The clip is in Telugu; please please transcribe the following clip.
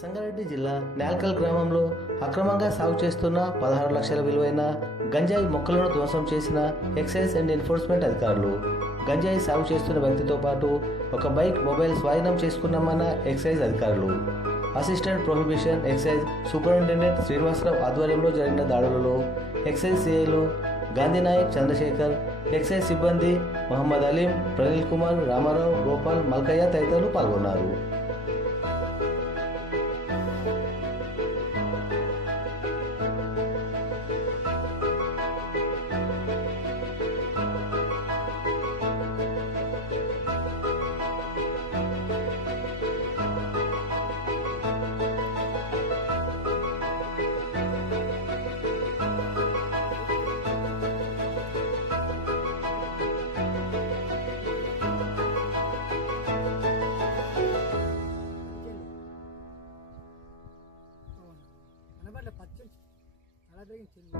సంగారెడ్డి జిల్లా నేల్కల్ గ్రామంలో అక్రమంగా సాగు చేస్తున్న పదహారు లక్షల విలువైన గంజాయి మొక్కలను ధ్వంసం చేసిన ఎక్సైజ్ అండ్ ఎన్ఫోర్స్మెంట్ అధికారులు గంజాయి సాగు చేస్తున్న వ్యక్తితో పాటు ఒక బైక్ మొబైల్ స్వాధీనం చేసుకున్నామన్న ఎక్సైజ్ అధికారులు. Assistant prohibition excise superintendent Srinivasarao ఆధ్వర్యంలో జరిగిన దాడులలో ఎక్సైజ్ సిఐలు గాంధీనాయక్ చంద్రశేఖర్ ఎక్సైజ్ సిబ్బంది మహమ్మద్ అలీం ప్రనీల్ కుమార్ రామారావు గోపాల్ మల్కయ్య తదితరులు పాల్గొన్నారు. 하나되긴 들고.